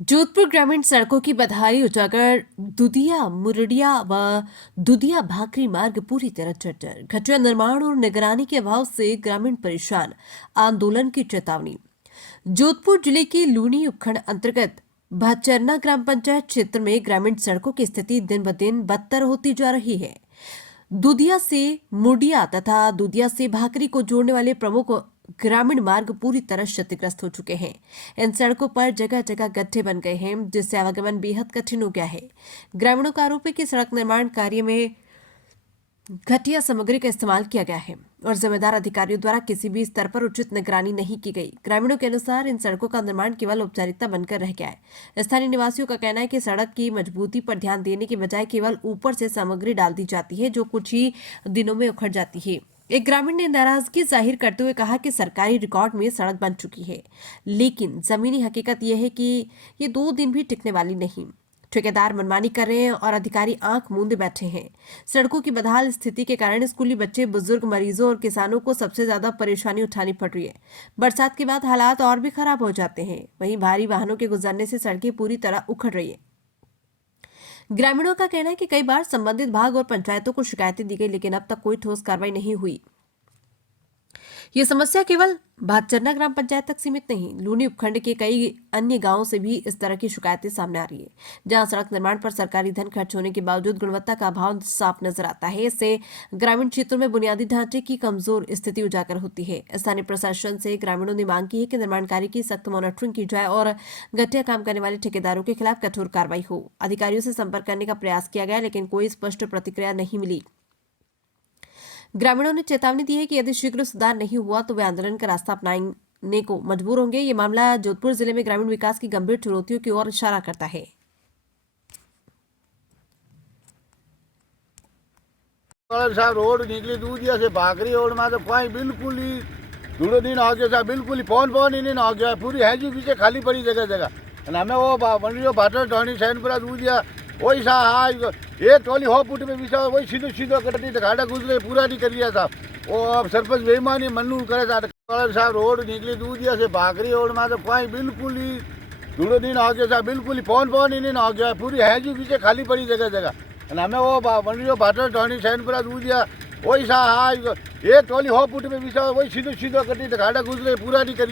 जोधपुर ग्रामीण सड़कों की बदहाली उजागर दुधिया मुरडिया व दुधिया भाकरी मार्ग पूरी तरह जर्जर। घटिया निर्माण और निगरानी के अभाव से ग्रामीण परेशान, आंदोलन की चेतावनी। जोधपुर जिले के लूनी उपखंड अंतर्गत भाचरना ग्राम पंचायत क्षेत्र में ग्रामीण सड़कों की स्थिति दिन ब दिन बदतर होती जा रही है। दुधिया से मुडिया तथा दुधिया से भाकरी को जोड़ने वाले प्रमुख ग्रामीण मार्ग पूरी तरह क्षतिग्रस्त हो चुके हैं। इन सड़कों पर जगह जगह गड्ढे बन गए हैं, जिससे आवागमन बेहद कठिन हो गया है। ग्रामीणों का आरोप है कि सड़क निर्माण कार्य में घटिया सामग्री का इस्तेमाल किया गया है और जिम्मेदार अधिकारियों द्वारा किसी भी स्तर पर उचित निगरानी नहीं की गई। ग्रामीणों के अनुसार इन सड़कों का निर्माण केवल औपचारिकता बनकर रह गया है। स्थानीय निवासियों का कहना है कि सड़क की मजबूती पर ध्यान देने की बजाय केवल ऊपर से सामग्री डाल दी जाती है, जो कुछ ही दिनों में उखड़ जाती है। एक ग्रामीण ने नाराजगी जाहिर करते हुए कहा कि सरकारी रिकॉर्ड में सड़क बन चुकी है, लेकिन जमीनी हकीकत यह है कि ये 2 दिन भी टिकने वाली नहीं। ठेकेदार मनमानी कर रहे हैं और अधिकारी आंख मूंदे बैठे हैं। सड़कों की बदहाल स्थिति के कारण स्कूली बच्चे, बुजुर्ग, मरीजों और किसानों को सबसे ज्यादा परेशानी उठानी पड़ रही है। बरसात के बाद हालात और भी खराब हो जाते हैं। वहीं भारी वाहनों के गुजरने से सड़कें पूरी तरह उखड़ रही है। ग्रामीणों का कहना है कि कई बार संबंधित भाग और पंचायतों को शिकायतें दी गई, लेकिन अब तक कोई ठोस कार्रवाई नहीं हुई। ये समस्या केवल भाचरना ग्राम पंचायत तक सीमित नहीं, लूनी उपखंड के कई अन्य गांवों से भी इस तरह की शिकायतें सामने आ रही है, जहां सड़क निर्माण पर सरकारी धन खर्च होने के बावजूद गुणवत्ता का अभाव साफ नजर आता है। इससे ग्रामीण क्षेत्रों में बुनियादी ढांचे की कमजोर स्थिति उजागर होती है। स्थानीय प्रशासन से ग्रामीणों ने मांग की है कि निर्माण कार्य की सख्त मॉनिटरिंग की जाए और घटिया काम करने वाले ठेकेदारों के खिलाफ कठोर कार्रवाई हो। अधिकारियों से संपर्क करने का प्रयास किया गया, लेकिन कोई स्पष्ट प्रतिक्रिया नहीं मिली। ग्रामीणों ने चेतावनी दी है कि यदि शीघ्र सुधार नहीं हुआ तो वे आंदोलन का रास्ता अपनाने को मजबूर होंगे। ये मामला जोधपुर जिले में ग्रामीण विकास की गंभीर चुनौतियों की ओर इशारा करता है। साहब रोड निकली दूधिया से भाकरी रोड में तो कोई बिल्कुल ही थोड़े दिन आ गया, बिल्कुल ही फोन ही नहीं आ गया, पूरी है जी पीछे खाली पड़ी जगह जगह। हमें वो मंडियो भाटर टहनी सैन पूरा दूधिया वही सा हाँ एक टोली हो फुट में विषा वही सीधो सीधो कटी घाटा गुजरे पूरा नहीं करिया था। वो अब सरपंच बेईमानी मनु करे साहब रोड निकली दूधिया से भाकरी रोड में तो कोई बिल्कुल ही थोड़े दिन आ गया, बिल्कुल ही फोन ही नहीं आ गया, पूरी है जी पीछे खाली पड़ी जगह जगह। हमें वो मंडियो भाटर टहनी सैन पूरा दूधिया वही सा हाँ एक टोली हो फुट में विषा वही सीधो सीधो कटी घाटा गुजरे पूरा नहीं करिया।